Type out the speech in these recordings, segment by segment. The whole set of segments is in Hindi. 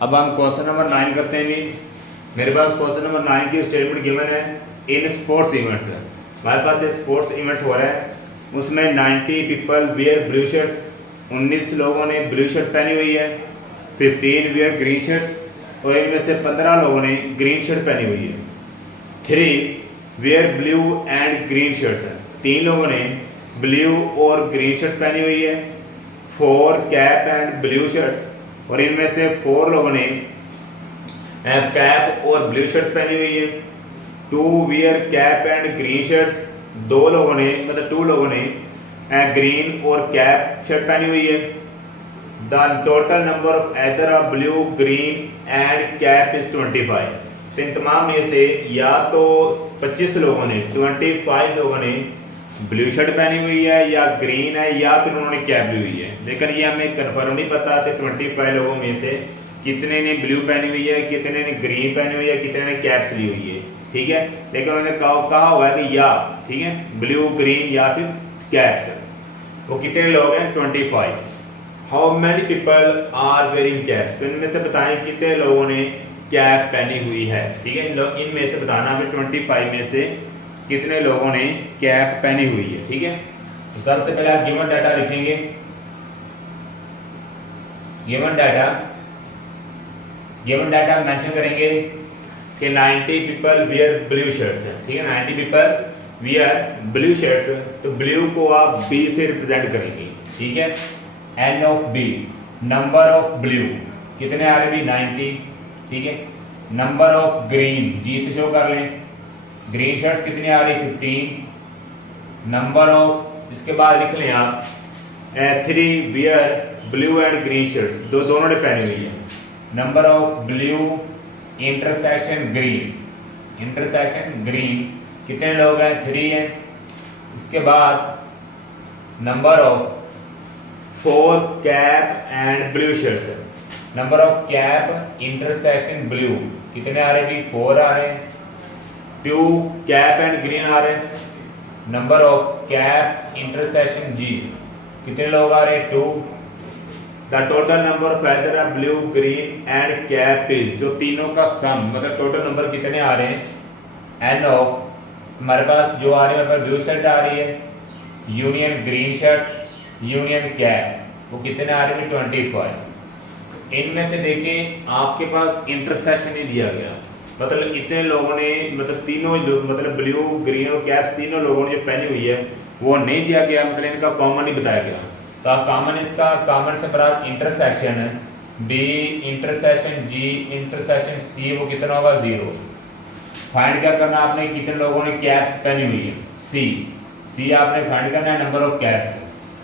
अब हम क्वेश्चन नंबर 9 करते हैं भी। मेरे पास क्वेश्चन नंबर 9 की स्टेटमेंट गिवन है इन स्पोर्ट्स इवेंट्स। हमारे पास ये स्पोर्ट्स इवेंट्स हो रहा है, उसमें 90 पीपल वियर ब्लू शर्ट्स, 19 लोगों ने ब्लू शर्ट पहनी हुई है, 15 वियर ग्रीन शर्ट्स और इनमें से 15 लोगों ने ग्रीन शर्ट पहनी हुई है। 3 wear blue and green shirts, 3 लोगों ने ब्लू और ग्रीन शर्ट पहनी हुई है। 4 कैप एंड ब्लू शर्ट्स और इनमें से 4 लोगों ने कैप और ब्लू शर्ट पहनी हुई है। 2 wear cap and green shirts, 2 लोगों ने ग्रीन और कैप शर्ट पहनी हुई है। The total number of either of blue green and cap is 25। तो इन तमाम में से या तो 25 लोगों ने 25 लोगों ने ब्लू शर्ट पहनी हुई है या ग्रीन है या फिर उन्होंने कैप ली हुई है, लेकिन ये हमें कन्फर्म नहीं पता कि 25 लोगों में से कितने ने ब्लू पहनी हुई है, कितने ने ग्रीन पहनी हुई है, कितने ने कैप्स ली हुई है। ठीक है, लेकिन उन्होंने कहा हुआ है कि या, ठीक है, ब्लू ग्रीन या फिर कैप्स। वो कितने लोग हैं? 25। How many people are wearing caps, तो इनमें से बताएं कितने लोगों ने कैप पहनी हुई है। ठीक है, इनमें से बताना हमें 25 में से कितने लोगों ने कैप पहनी हुई है। ठीक है, तो सबसे पहले आप गिवन डाटा लिखेंगे। गिवन डाटा मेंशन करेंगे कि 90 पीपल वियर ब्लू शर्ट्स है। ठीक है, 90 पीपल वियर ब्लू शर्ट्स, तो ब्लू को आप बी से रिप्रेजेंट करेंगे। ठीक है, n of B, number of blue कितने आ रहे भी 90। ठीक है, नंबर ऑफ ग्रीन जी से शो कर लें, ग्रीन शर्ट्स कितनी आ रही 15। नंबर ऑफ, इसके बाद लिख लें आप 3 wear blue and green shirts, दोनों ने पहनी हुई है। Number of blue intersection green कितने लोग हैं? 3 हैं। इसके बाद number of 4 cap and blue shirts, number of cap intersection blue कितने आ रहे भी 4 आ रहे हैं। 2 कैप एंड ग्रीन आ रहे हैं। नंबर ऑफ कैप इंटरसेक्शन जी कितने लोग आ रहे हैं? 2। The total number of either of blue green and cap is, जो तीनों का सम मतलब टोटल नंबर कितने आ रहे हैं? एन ऑफ, हमारे पास जो आ रही है ब्लू शर्ट आ रही है union green shirt union cap, वो कितने आ रहे हैं? 25। इनमें से देखिए आपके पास इंटरसेक्शन ही दिया गया, मतलब इतने लोगों ने, मतलब तीनों मतलब ब्लू ग्रीन और कैप्स तीनों लोगों ने जो पहनी हुई है वो नहीं दिया गया, मतलब इनका कॉमन नहीं बताया गया। तो कॉमन, इसका कॉमन से बराबर इंटरसेक्शन है B intersection G intersection C, वो कितना होगा? 0। फाइंड क्या करना आपने? कितने लोगों ने कैप्स पहनी हुई है? सी आपने फाइंड करना है नंबर ऑफ कैप्स।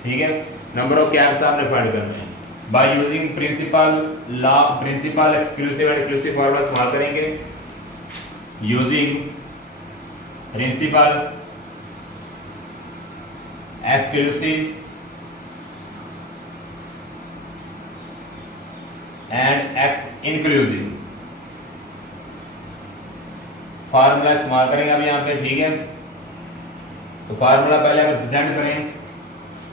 ठीक है, नंबर ऑफ कैप्स आपने फाइंड करना है by using principle exclusive and inclusive formula इस्तेमाल करेंगे। Using principle exclusive and inclusive formula इस्तेमाल करेंगे अभी यहाँ पे। ठीक है, तो फार्मूला पहले आप प्रेजेंट करें।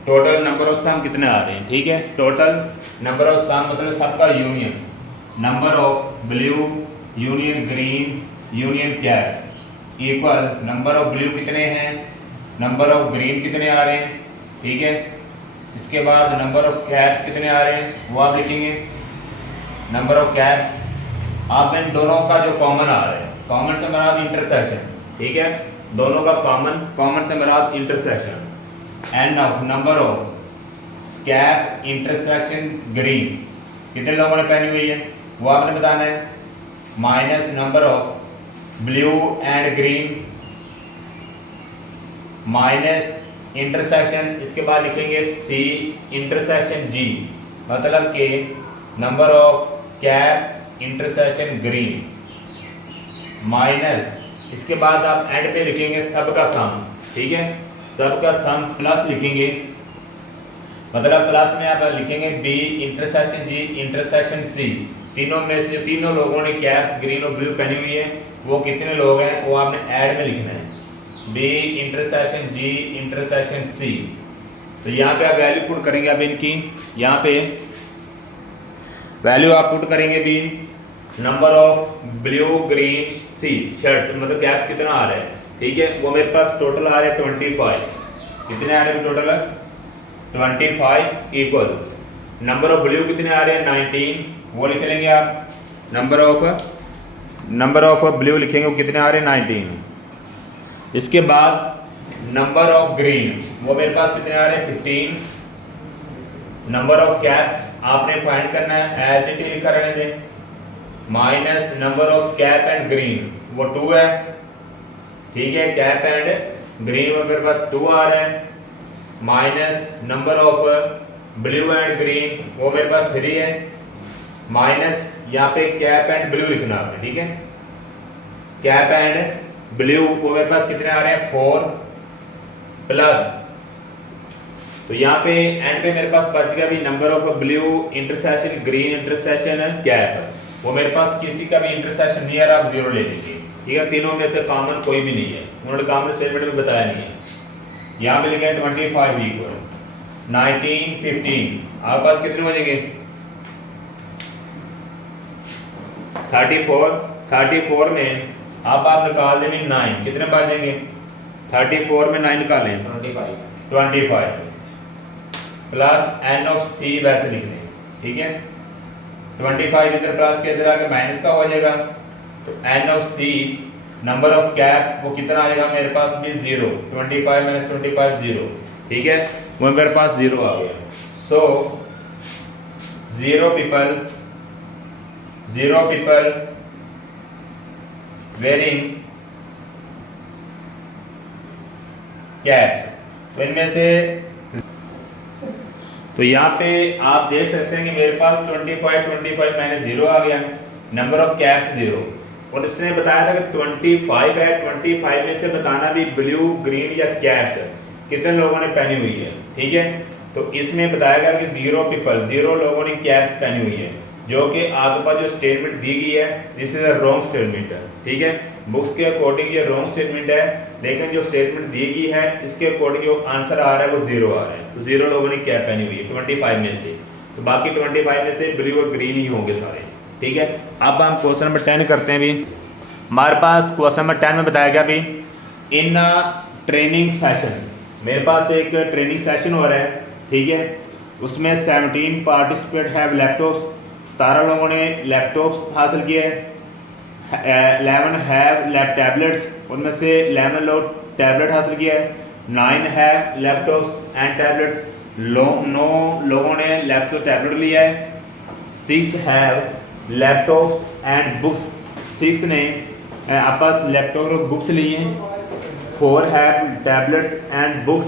टोटल नंबर ऑफ सम कितने आ रहे हैं? ठीक है, टोटल नंबर ऑफ सम मतलब सबका union, number of blue union green union cap equal number of blue कितने हैं, नंबर ऑफ ग्रीन कितने आ रहे हैं। ठीक है, इसके बाद नंबर ऑफ कैप्स कितने आ रहे हैं वो आप लिखेंगे। नंबर ऑफ कैप्स आप इन दोनों का जो कॉमन आ रहा है, कॉमन से मराद इंटरसेक्शन। ठीक है, दोनों का कॉमन से मराद intersection. N of number of cap intersection green कितने लोगों ने पहनी हुई है वो आपने बताना है, minus number of blue and green minus intersection, इसके बाद लिखेंगे सी इंटरसेक्शन जी, मतलब कि number of cap intersection green minus, इसके बाद आप एंड पे लिखेंगे सबका सम। ठीक है, सबका सम प्लस लिखेंगे, मतलब प्लस में आप लिखेंगे B intersection G intersection C, तीनों में से तीनों लोगों ने कैप्स ग्रीन और ब्लू पहनी हुई है वो कितने लोग हैं वो आपने ऐड में लिखना है, B intersection G intersection C. तो यहाँ पे आप वैल्यू पुट करेंगे अब इनकी, यहाँ पे वैल्यू आप पुट करेंगे भी number of blue green C shirts, मतलब कैप्स कितना आ रहा है, ठीक है। वो मेरे पास टोटल आ रहे हैं 25, कितने आ रहे हैं total 25 equal number of blue कितने आ रहे हैं 19, वो लिख लेंगे आप। नंबर ऑफ ब्लू लिखेंगे वो कितने आ रहे हैं 19। इसके बाद नंबर ऑफ ग्रीन वो मेरे पास कितने आ रहे हैं 15। नंबर ऑफ कैप आपने फाइंड करना है, एज इट लिखा रहने दें, minus number of cap and green वो 2 है, ठीक है। कैप एंड ग्रीन वो मेरे पास 2 आ रहा है, minus number of blue and green वो मेरे पास 3 है, माइनस यहाँ पे कैप एंड ब्लू लिखना आपने, ठीक है। कैप एंड ब्लू वो मेरे पास कितने आ रहे हैं 4 प्लस, तो यहाँ पे एंड पे मेरे पास बच गया भी number of blue intersection green intersection cap, वो मेरे पास किसी का भी इंटरसेक्शन नहीं है, आप 0 ले लीजिए, ठीक है। तीनों में से कॉमन कोई भी नहीं है, उन्होंने कॉमन स्टेटमेंट में बताया नहीं है। यहाँ पे लिखा है 25 इक्वल 19 15, आपके पास कितने हो जाएंगे 34 में आप निकाल देंगे 9, कितने बचेंगे 34 में 9 निकालें 25 प्लस एन ऑफ सी वैसे लिख दें, ठीक है। 25 इधर प्लस के इधर आके माइनस का हो जाएगा, तो n of C number of cap वो कितना आ जाएगा मेरे पास भी 0, 25 माइनस 25 0, ठीक है। वो मेरे पास 0 आ गया। सो 0 people wearing caps, तो इनमें से तो यहाँ पे आप देख सकते हैं कि मेरे पास 25 माइनस 0 आ गया, नंबर ऑफ कैप्स 0, और इसने बताया था कि 25 है, 25 में से बताना भी ब्लू ग्रीन या कैप्स कितने लोगों ने पहनी हुई है, ठीक है। तो इसमें बताया गया कि 0 लोगों ने कैप्स पहनी हुई है, जो कि आगे पास जो स्टेटमेंट दी गई है this is a wrong statement है, ठीक है। बुक्स के अकॉर्डिंग ये रॉन्ग स्टेटमेंट है, लेकिन जो स्टेटमेंट दी गई है इसके अकॉर्डिंग जो आंसर आ रहा है वो 0 आ रहा है, तो 0 लोगों ने कैप पहनी हुई है 25 में से, तो बाकी 25 में से ब्लू और ग्रीन ही होंगे सारे, ठीक है। अब हम क्वेश्चन नंबर 10 करते हैं भी। हमारे पास क्वेश्चन नंबर 10 में बताया गया भी इन ट्रेनिंग सेशन, मेरे पास एक ट्रेनिंग सेशन हो रहा है, ठीक है। उसमें 17 पार्टिसिपेंट हैव लैपटॉप्स, 17 लोगों ने लैपटॉप्स हासिल किए हैं। 11 हैव लैप टैबलेट्स, उनमें से 11 लोग टैबलेट हासिल किया है। 9 हैव लैपटॉप्स एंड टैबलेट्स, 9 लोगों ने लैपटॉप टैबलेट लिया है। 6 हैव लैपटॉप्स एंड बुक्स, 6 ने आपस लैपटॉप और बुक्स लिए हैं। 4 हैव टैबलेट्स एंड बुक्स,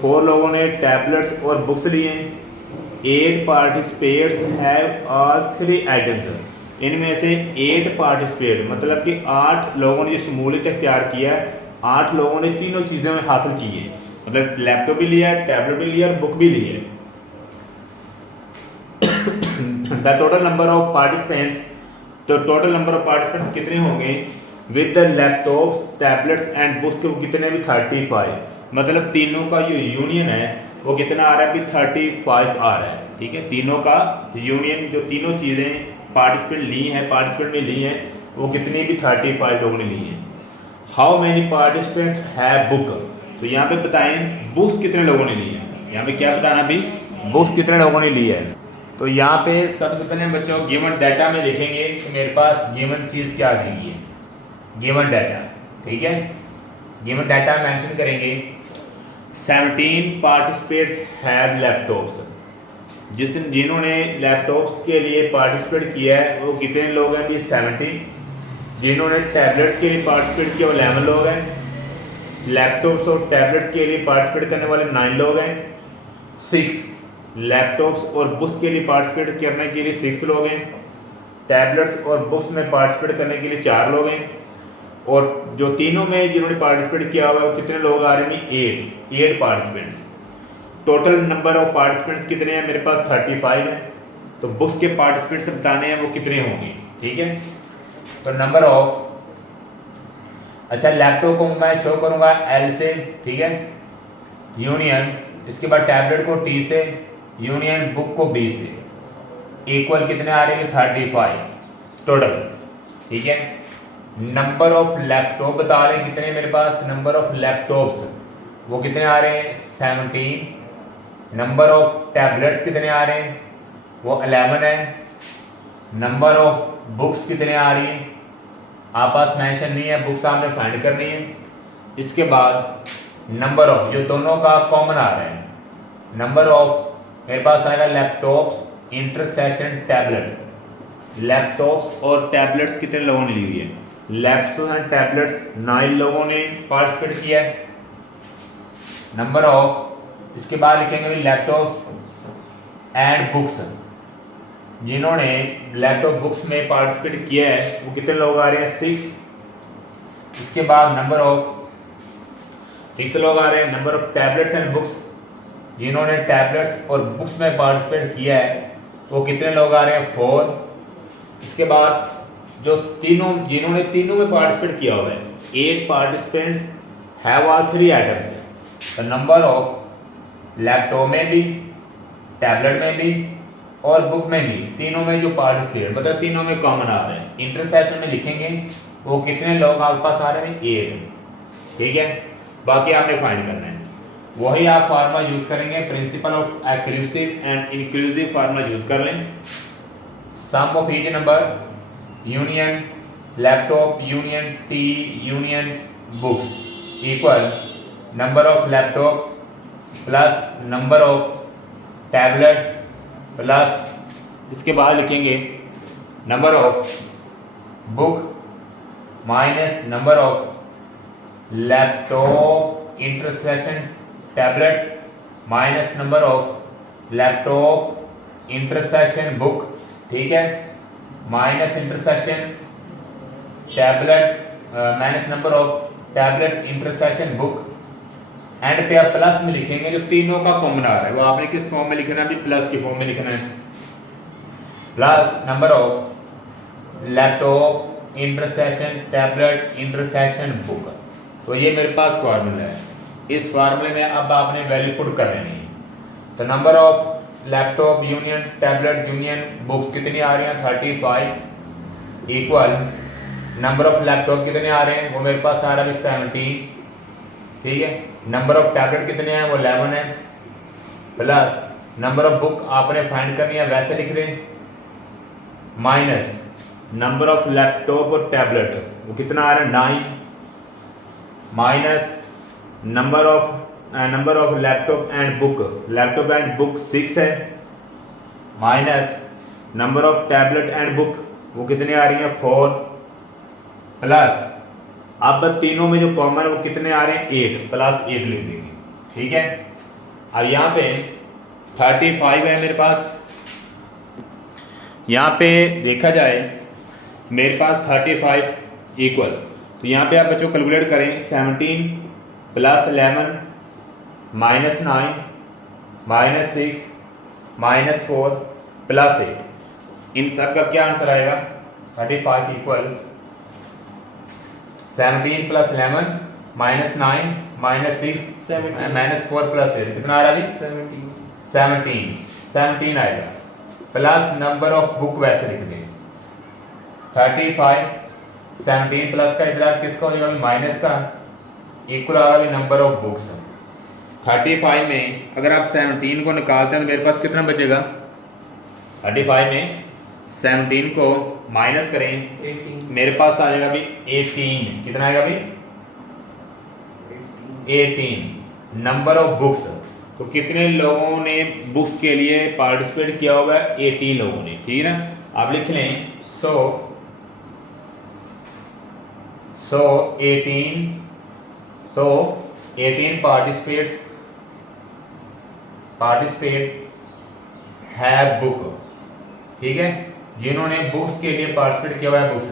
4 लोगों ने टैबलेट्स और बुक्स लिए हैं। 8 पार्टिसिपेट्स हैव ऑल 3 आइटम्स, इनमें से 8 पार्टिसिपेट मतलब कि 8 लोगों ने जो शमूलियत इख्तियार किया है, 8 लोगों ने तीनों चीज़ें हासिल की है, मतलब लैपटॉप भी लिया है, टैबलेट भी लिया और बुक भी ली है। The total number of participants, तो टोटल नंबर ऑफ पार्टिसिपेंट्स कितने होंगे with the laptops tablets and books के, वो कितने भी 35, मतलब तीनों का जो यूनियन है वो कितना आ रहा है भी 35 आ रहा है, ठीक है। तीनों का यूनियन जो तीनों चीज़ें पार्टिसिपेंट ली हैं, पार्टिसिपेंट में ली हैं, वो कितनी भी 35 लोगों ने ली हैं। How many participants have book, तो यहाँ पे बताएं बुक्स कितने लोगों ने ली है, यहाँ पे क्या बताना भी बुक्स कितने लोगों ने ली है। तो यहाँ पे सबसे पहले बच्चों गिवन डाटा में लिखेंगे कि मेरे पास गिवन चीज़ क्या दी गई है, गिवन डाटा, ठीक है। गिवन डाटा मेंशन करेंगे 17 पार्टिसिपेट्स हैव लैपटॉप्स, जिन्होंने लैपटॉप्स के लिए पार्टिसिपेट किया है वो कितने लोग हैं भी 70, जिन्होंने टैबलेट के लिए पार्टिसिपेट किया वो 11 लोग हैं, लैपटॉप्स और टैबलेट के लिए पार्टिसिपेट करने वाले 9 लोग हैं, 6 लैपटॉप्स और बुक्स के लिए पार्टिसिपेट करने के लिए 6 लोग हैं, टैबलेट्स और बुक्स में पार्टिसिपेट करने के लिए 4 लोग हैं, और जो तीनों में जिन्होंने पार्टिसिपेट किया हुआ है वो कितने लोग आ रहे हैं 8 participants. Total number of participants कितने हैं मेरे पास 35 है, तो बुक्स के पार्टिसिपेंट्स बताने हैं वो कितने होंगे, ठीक है। तो नंबर ऑफ, अच्छा लैपटॉप को मैं शो करूंगा L से, ठीक है, यूनियन, इसके बाद टैबलेट को T से, यूनियन बुक को B से, इक्वल कितने आ रहे हैं 35 टोटल, ठीक है। नंबर ऑफ लैपटॉप बता रहे हैं कितने मेरे पास, नंबर ऑफ लैपटॉप्स वो कितने आ रहे हैं 17। नंबर ऑफ टैबलेट्स कितने आ रहे हैं वो 11 है। नंबर ऑफ बुक्स कितने आ रही हैं आप पास मेंशन नहीं है, बुक्स आपने फाइंड करनी है। इसके बाद नंबर ऑफ जो दोनों का कॉमन आ रहा है, नंबर ऑफ मेरे पास आएगा लैपटॉप्स इंटरसेक्शन टैबलेट। लैपटॉप्स और टैबलेट्स कितने लोगों ने ली हुई है, लैपटॉप्स एंड टैबलेट्स 9 लोगों ने पार्टिसिपेट किया है। नंबर ऑफ इसके बाद लिखेंगे लैपटॉप्स एंड बुक्स, जिन्होंने लैपटॉप बुक्स में पार्टिसिपेट किया है वो कितने लोग आ रहे हैं 6। इसके बाद नंबर ऑफ 6 लोग आ रहे हैं। Number of tablets and books, जिन्होंने टैबलेट्स और बुक्स में पार्टिसिपेट किया है वो कितने लोग आ रहे हैं 4। इसके बाद जो जिन्होंने तीनों में पार्टिसिपेट किया हुआ है 8 participants have all 3 items. The number of laptop में भी, टैबलेट में भी और बुक में भी, तीनों में जो पार्टिसिपेट मतलब तीनों में कॉमन आ रहे हैं। इंटरसेक्शन में लिखेंगे वो कितने लोग आपके पास आ रहे हैं 8, ठीक है। बाकी आपने फाइंड करना है, वही आप फार्मूला यूज करेंगे, principle of exclusive and inclusive formula use कर लें। Sum of each number union laptop union T union books equal number of laptop plus number of tablet plus इसके बाद लिखेंगे number of book minus number of laptop intersection tablet minus number of laptop intersection book, ठीक है, minus intersection tablet minus number of tablet intersection book. End पे आप प्लस में लिखेंगे जो तीनों का कॉमन आ रहा है वो आपने किस फॉर्म में लिखना है, भी प्लस की फॉर्म में लिखना है। Plus number of laptop intersection tablet intersection book. तो ये मेरे पास फार्मूला है, इस फार्मूले में अब आपने वैल्यू पुट कर लेनी है। तो number of laptop union tablet union books कितनी आ रही हैं 35 इक्वल नंबर ऑफ लैपटॉप कितने आ रहे हैं वो मेरे पास आ रहा है 17, ठीक है। नंबर ऑफ टैबलेट कितने हैं वो 11 है प्लस नंबर ऑफ बुक आपने फाइंड करनी है वैसे लिख दें माइनस नंबर ऑफ लैपटॉप और टैबलेट वो कितना आ रहा है 9 minus number of laptop and book 6 है minus number of tablet and book वो कितने आ रही है 4 प्लस अब तीनों में जो कॉमन वो कितने आ रहे हैं 8 प्लस 8 लिख देंगे, ठीक है। अब यहाँ पे 35 है मेरे पास, यहाँ पे देखा जाए मेरे पास 35 इक्वल, तो यहाँ पे आप बच्चों कैलकुलेट करें 17 plus 11 minus 9 minus 6 minus 4 plus 8, इन सब का क्या आंसर आएगा 35 equal 17 plus 11 minus 9 minus 6 minus 4 plus 8 कितना आ रहा है 17 आएगा प्लस नंबर ऑफ बुक वैसे लिख दें 35 17 प्लस का इधर किसका हो जाएगा माइनस का इक्वल आ रहा है नंबर ऑफ बुक्स। 35 में अगर आप 17 को निकालते हैं तो मेरे पास कितना बचेगा 35 में 17 को माइनस करें 18। मेरे पास आ जाएगा अभी 18, कितना आएगा अभी 18 नंबर ऑफ बुक्स। तो कितने लोगों ने बुक्स के लिए पार्टिसिपेट किया हुआ है 18 लोगों ने, ठीक है ना। आप लिख लें 18 पार्टिसिपेट हैव बुक, ठीक है, जिन्होंने बुक्स के लिए पार्टिसिपेट किया हुआ है बुक्स।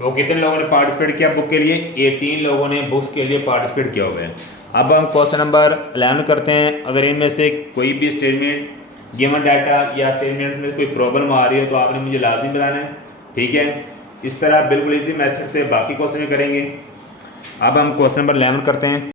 वो कितने लोगों ने पार्टिसिपेट किया बुक के लिए 18 लोगों ने बुक्स के लिए पार्टिसिपेट किया हुआ है। अब हम क्वेश्चन नंबर 11 करते हैं। अगर इनमें से कोई भी स्टेटमेंट गिवन डाटा या स्टेटमेंट में कोई प्रॉब्लम आ रही हो तो आपने मुझे लाजमी बताना है, ठीक है। इस तरह बिल्कुल इसी मेथड से बाकी क्वेश्चन करेंगे। अब हम क्वेश्चन नंबर 11 करते हैं।